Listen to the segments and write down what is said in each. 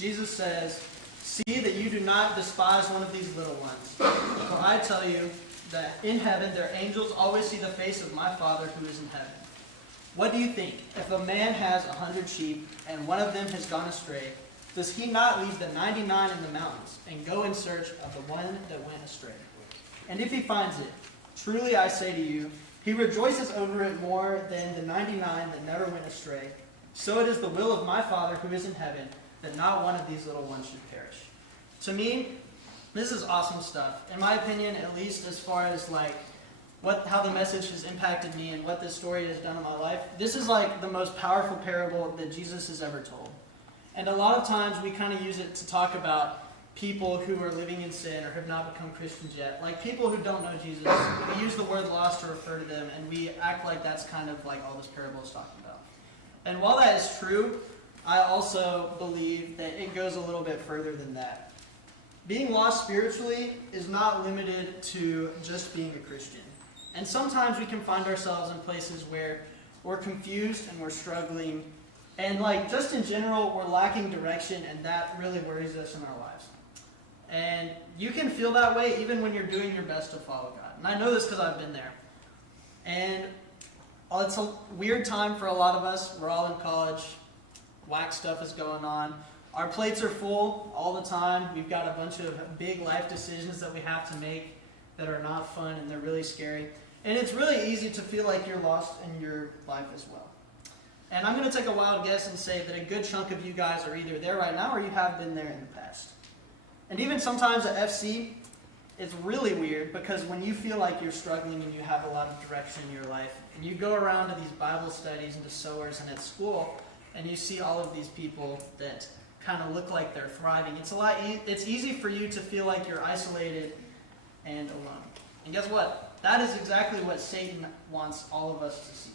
Jesus says, "See that you do not despise one of these little ones. For I tell you that in heaven their angels always see the face of my Father who is in heaven. What do you think? If a man has 100 sheep and one of them has gone astray, does he not leave the 99 in the mountains and go in search of the one that went astray? And if he finds it, truly I say to you, he rejoices over it more than the 99 that never went astray. So it is the will of my Father who is in heaven that not one of these little ones should perish." To me, this is awesome stuff. In my opinion, at least as far as how the message has impacted me and what this story has done in my life, this is the most powerful parable that Jesus has ever told. And a lot of times we kind of use it to talk about people who are living in sin or have not become Christians yet. Like people who don't know Jesus, we use the word lost to refer to them, and we act like that's kind of like all this parable is talking about. And while that is true, I also believe that it goes a little bit further than that. Being lost spiritually is not limited to just being a Christian. And sometimes we can find ourselves in places where we're confused and we're struggling, and just in general, we're lacking direction, and that really worries us in our lives. And you can feel that way even when you're doing your best to follow God. And I know this because I've been there. And it's a weird time for a lot of us. We're all in college. Whack stuff is going on. Our plates are full all the time. We've got a bunch of big life decisions that we have to make that are not fun and they're really scary. And it's really easy to feel like you're lost in your life as well. And I'm going to take a wild guess and say that a good chunk of you guys are either there right now or you have been there in the past. And even sometimes at FC, it's really weird because when you feel like you're struggling and you have a lot of direction in your life, and you go around to these Bible studies and to Sowers and at school, and you see all of these people that kind of look like they're thriving, it's easy for you to feel like you're isolated and alone. And guess what? That is exactly what Satan wants all of us to see.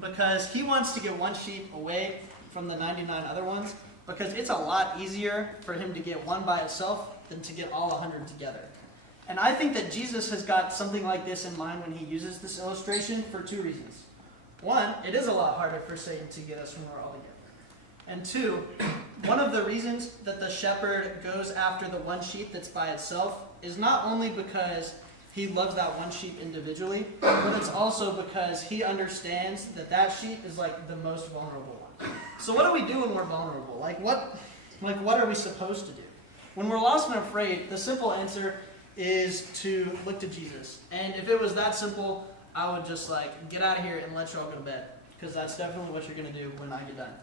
Because he wants to get one sheep away from the 99 other ones, because it's a lot easier for him to get one by itself than to get all 100 together. And I think that Jesus has got something like this in mind when he uses this illustration for two reasons. One, it is a lot harder for Satan to get us when we're all together. And two, one of the reasons that the shepherd goes after the one sheep that's by itself is not only because he loves that one sheep individually, but it's also because he understands that that sheep is the most vulnerable one. So what do we do when we're vulnerable? What are we supposed to do? When we're lost and afraid, the simple answer is to look to Jesus. And if it was that simple, I would just get out of here and let you all go to bed, because that's definitely what you're going to do when I get done.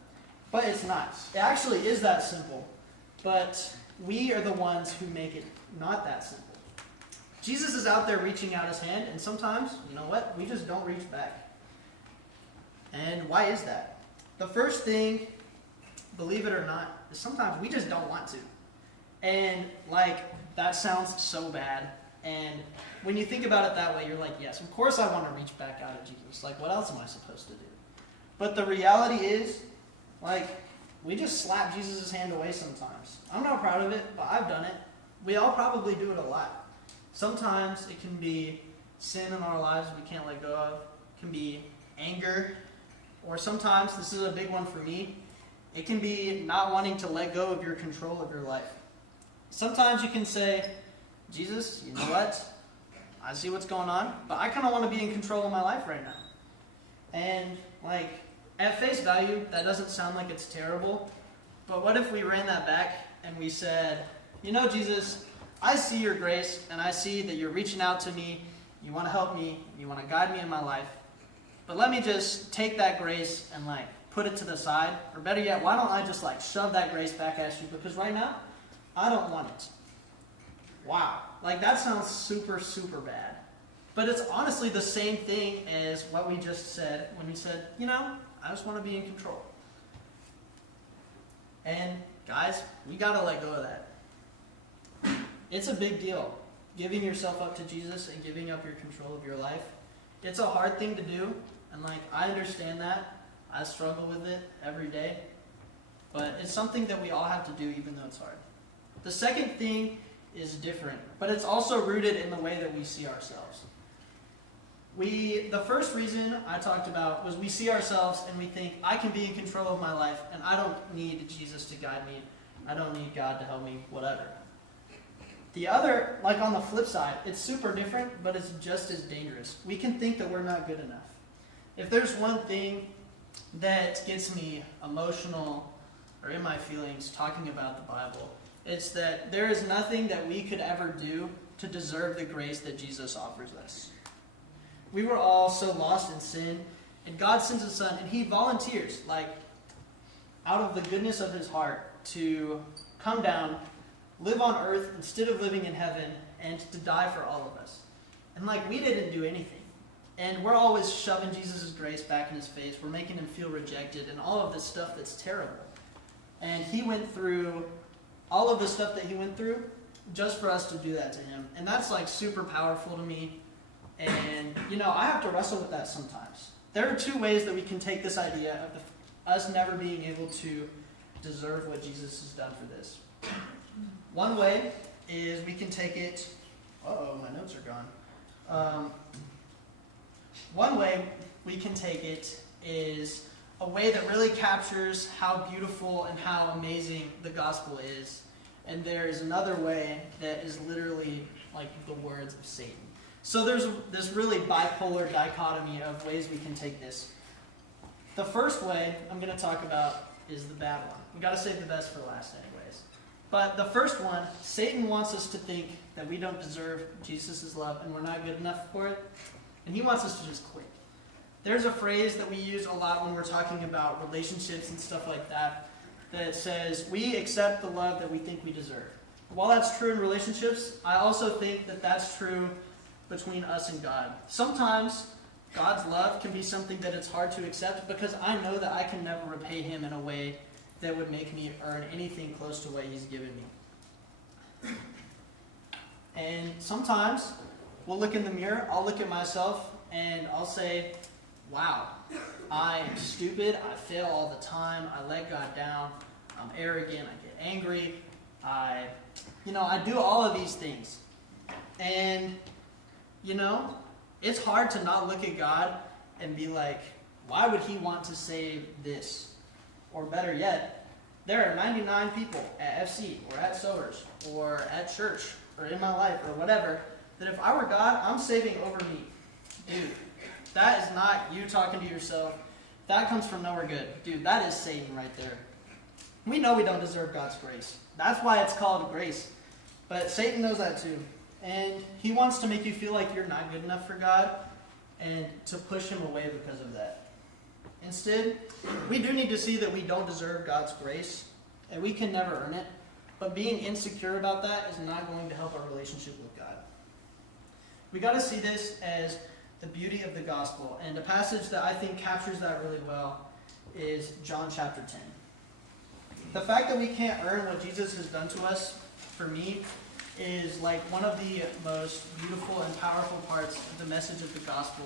But it's not. It actually is that simple, but we are the ones who make it not that simple. Jesus is out there reaching out his hand, and sometimes, you know what, we just don't reach back. And why is that? The first thing, believe it or not, is sometimes we just don't want to. And that sounds so bad. And when you think about it that way, you're like, yes, of course I want to reach back out at Jesus. What else am I supposed to do? But the reality is, we just slap Jesus' hand away sometimes. I'm not proud of it, but I've done it. We all probably do it a lot. Sometimes it can be sin in our lives we can't let go of. It can be anger. Or sometimes, this is a big one for me, it can be not wanting to let go of your control of your life. Sometimes you can say, Jesus, you know what? I see what's going on, but I kind of want to be in control of my life right now. And at face value, that doesn't sound like it's terrible, but what if we ran that back and we said, Jesus, I see your grace, and I see that you're reaching out to me, you want to help me, you want to guide me in my life, but let me just take that grace and put it to the side, or better yet, why don't I just shove that grace back at you, because right now, I don't want it. Wow, that sounds super, super bad. But it's honestly the same thing as what we just said when we said, I just want to be in control. And guys, we got to let go of that. It's a big deal, giving yourself up to Jesus and giving up your control of your life. It's a hard thing to do, and I understand that. I struggle with it every day. But it's something that we all have to do, even though it's hard. The second thing is different, but it's also rooted in the way that we see ourselves. The first reason I talked about was we see ourselves and we think, I can be in control of my life and I don't need Jesus to guide me. I don't need God to help me, whatever. The other, like on the flip side, it's super different, but it's just as dangerous. We can think that we're not good enough. If there's one thing that gets me emotional or in my feelings talking about the Bible, it's that there is nothing that we could ever do to deserve the grace that Jesus offers us. We were all so lost in sin, and God sends His Son, and He volunteers, like, out of the goodness of His heart, to come down, live on earth instead of living in heaven, and to die for all of us. And like, we didn't do anything. And we're always shoving Jesus' grace back in His face. We're making Him feel rejected and all of this stuff that's terrible. And He went through all of the stuff that He went through just for us to do that to Him. And that's like super powerful to me. And, I have to wrestle with that sometimes. There are two ways that we can take this idea of us never being able to deserve what Jesus has done for this. One way is we can take it... my notes are gone. One way we can take it is a way that really captures how beautiful and how amazing the gospel is. And there is another way that is literally like the words of Satan. So there's this really bipolar dichotomy of ways we can take this. The first way I'm going to talk about is the bad one. We've got to save the best for last anyways. But the first one, Satan wants us to think that we don't deserve Jesus' love and we're not good enough for it. And he wants us to just quit. There's a phrase that we use a lot when we're talking about relationships and stuff like that, that says, we accept the love that we think we deserve. While that's true in relationships, I also think that that's true between us and God. Sometimes God's love can be something that it's hard to accept because I know that I can never repay Him in a way that would make me earn anything close to what He's given me. And sometimes we'll look in the mirror, I'll look at myself, and I'll say, wow, I am stupid, I fail all the time, I let God down, I'm arrogant, I get angry, I do all of these things. And, it's hard to not look at God and be like, why would He want to save this? Or better yet, there are 99 people at FC or at Sowers or at church or in my life or whatever that if I were God, I'm saving over me. Dude, that is not you talking to yourself. That comes from nowhere good. Dude, that is Satan right there. We know we don't deserve God's grace. That's why it's called grace. But Satan knows that too. And he wants to make you feel like you're not good enough for God and to push Him away because of that. Instead, we do need to see that we don't deserve God's grace and we can never earn it. But being insecure about that is not going to help our relationship with God. We got to see this as the beauty of the gospel. And a passage that I think captures that really well is John chapter 10. The fact that we can't earn what Jesus has done to us, for me, is like one of the most beautiful and powerful parts of the message of the gospel.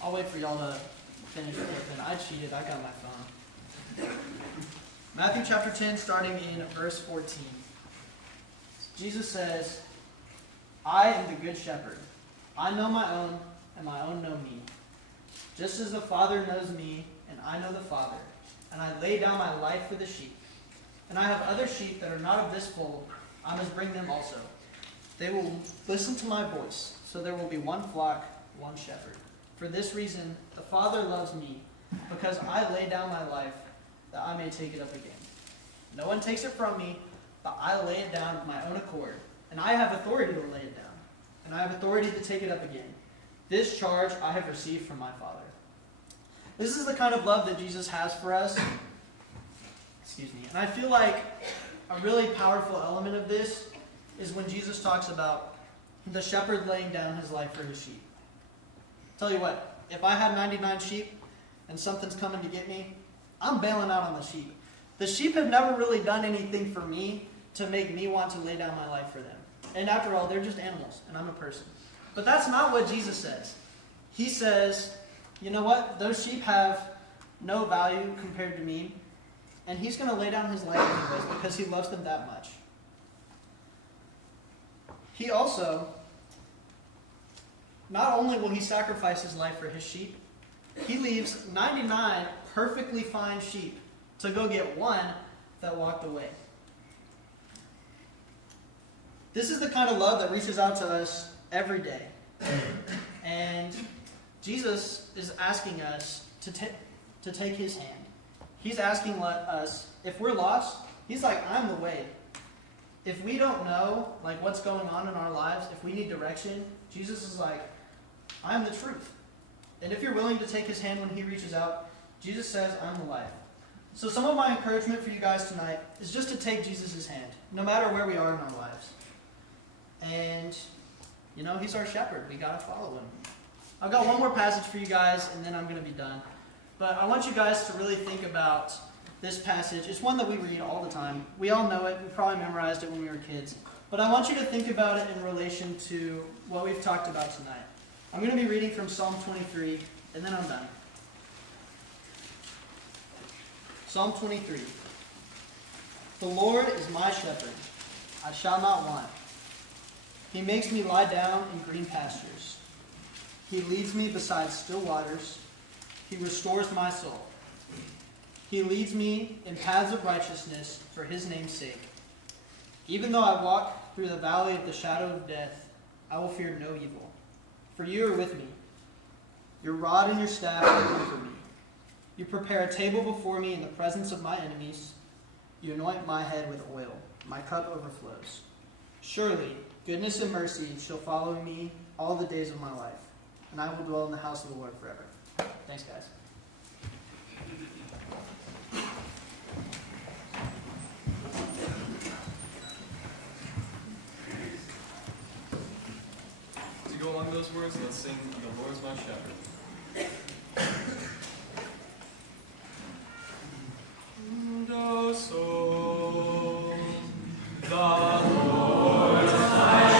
I'll wait for y'all to finish flipping. I cheated. I got my phone. Matthew chapter 10, starting in verse 14. Jesus says, I am the good shepherd. I know my own, and my own know me. Just as the Father knows me, and I know the Father, and I lay down my life for the sheep. And I have other sheep that are not of this fold. I must bring them also. They will listen to my voice, so there will be one flock, one shepherd. For this reason, the Father loves me, because I lay down my life, that I may take it up again. No one takes it from me, but I lay it down of my own accord. And I have authority to lay it down, and I have authority to take it up again. This charge I have received from my Father. This is the kind of love that Jesus has for us. And I feel like a really powerful element of this is when Jesus talks about the shepherd laying down his life for his sheep. Tell you what, if I had 99 sheep and something's coming to get me, I'm bailing out on the sheep. The sheep have never really done anything for me to make me want to lay down my life for them. And after all, they're just animals, and I'm a person. But that's not what Jesus says. He says, you know what? Those sheep have no value compared to me, and He's going to lay down His life anyways because He loves them that much. He also, not only will He sacrifice His life for His sheep, He leaves 99 perfectly fine sheep to go get one that walked away. This is the kind of love that reaches out to us every day. And Jesus is asking us to take his hand. He's asking us, if we're lost, he's like, I'm the way. If we don't know what's going on in our lives, if we need direction, Jesus is like, I'm the truth. And if you're willing to take his hand when he reaches out, Jesus says, I'm the life. So some of my encouragement for you guys tonight is just to take Jesus' hand, no matter where we are in our lives. And, he's our shepherd. We got to follow him. I've got one more passage for you guys, and then I'm going to be done. But I want you guys to really think about this passage. It's one that we read all the time. We all know it. We probably memorized it when we were kids. But I want you to think about it in relation to what we've talked about tonight. I'm going to be reading from Psalm 23, and then I'm done. Psalm 23. The Lord is my shepherd. I shall not want. He makes me lie down in green pastures. He leads me beside still waters. He restores my soul. He leads me in paths of righteousness for his name's sake. Even though I walk through the valley of the shadow of death, I will fear no evil. For you are with me. Your rod and your staff comfort me. You prepare a table before me in the presence of my enemies. You anoint my head with oil. My cup overflows. Surely, goodness and mercy shall follow me all the days of my life, and I will dwell in the house of the Lord forever. Thanks, guys. To go along those words, let's sing The Lord is My Shepherd. And oh, soul, the Lord is my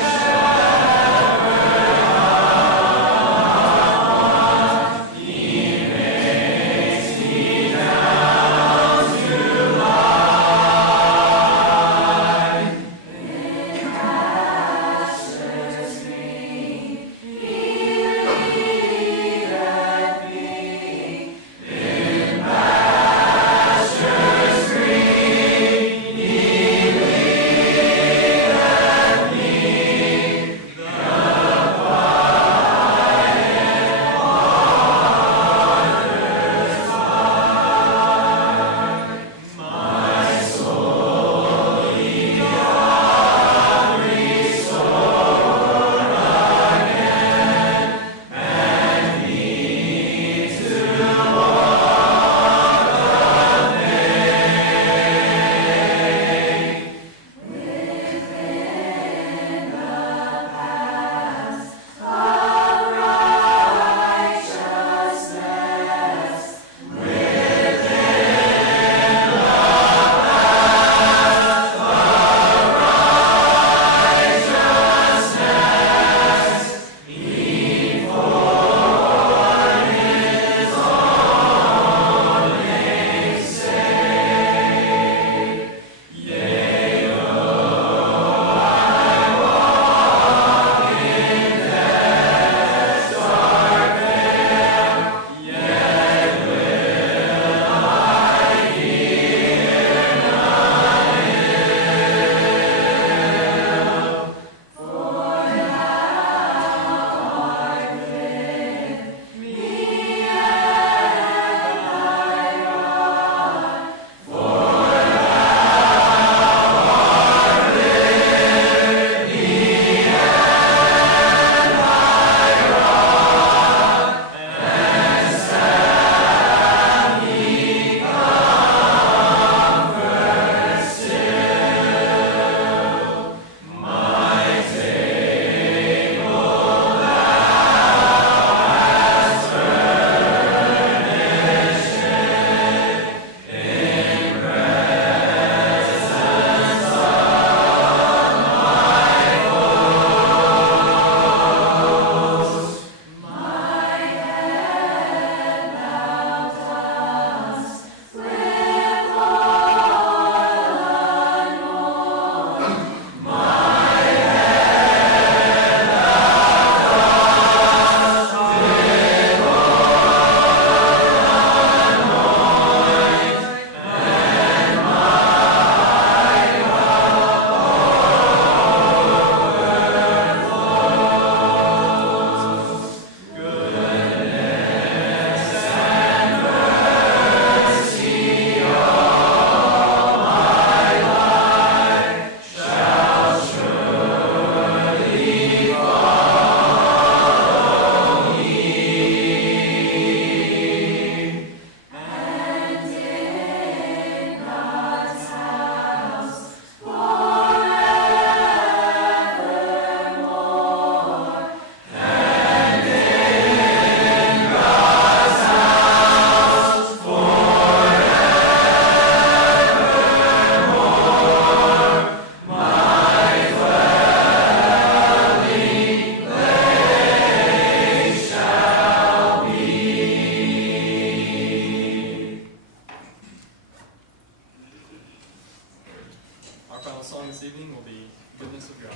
final song this evening will be Goodness of God.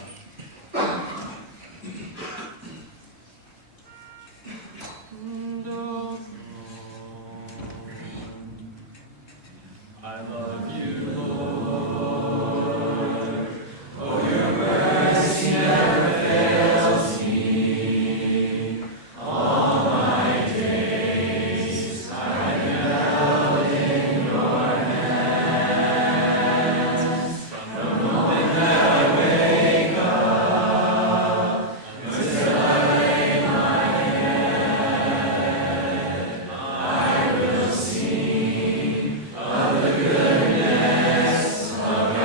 I love you, Lord. Oh, your mercy never fails me. All my days I've been held in your hands. From the moment that I wake up until I lay my head, I will sing of the goodness of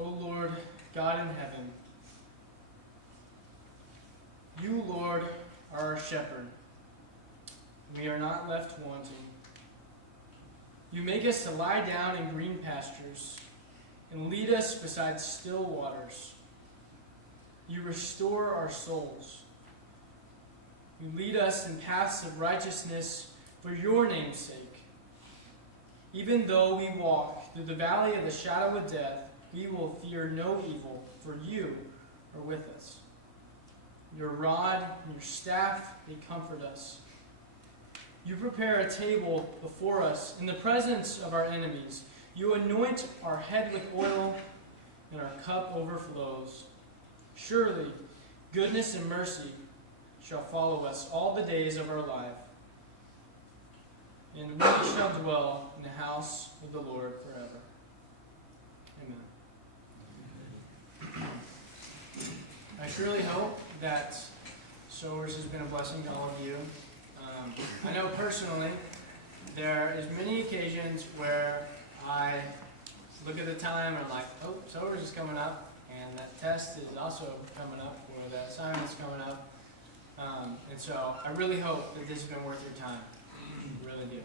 O Lord, God in heaven, you, Lord, are our shepherd. We are not left wanting. You make us to lie down in green pastures and lead us beside still waters. You restore our souls. You lead us in paths of righteousness for your name's sake. Even though we walk through the valley of the shadow of death, we will fear no evil, for you are with us. Your rod and your staff, they comfort us. You prepare a table before us in the presence of our enemies. You anoint our head with oil, and our cup overflows. Surely, goodness and mercy shall follow us all the days of our life, and we shall dwell in the house of the Lord forever. Amen. truly hope that Sowers has been a blessing to all of you. I know personally, there is many occasions where I look at the time and I'm like, oh, Sowers is coming up, and that test is also coming up, or that assignment's coming up. And so I really hope that this has been worth your time. I really do.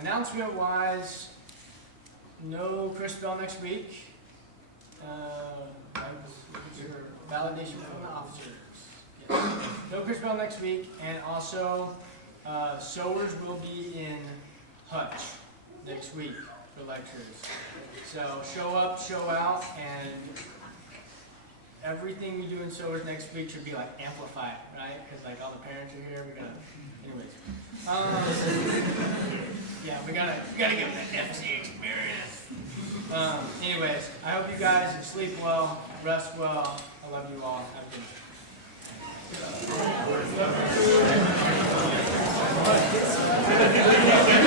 Announcement-wise, no Chris Bell next week. Your validation from the officers. Yes. No Chris Bell next week, and also Sowers will be in Hutch next week for lectures. So show up, show out, and everything we do in Sowers next week should be like amplified, right? Because like all the parents are here, we gotta. Anyways, yeah, we gotta give them the FC experience. Anyways, I hope you guys sleep well, rest well. I love you all. Have a good night.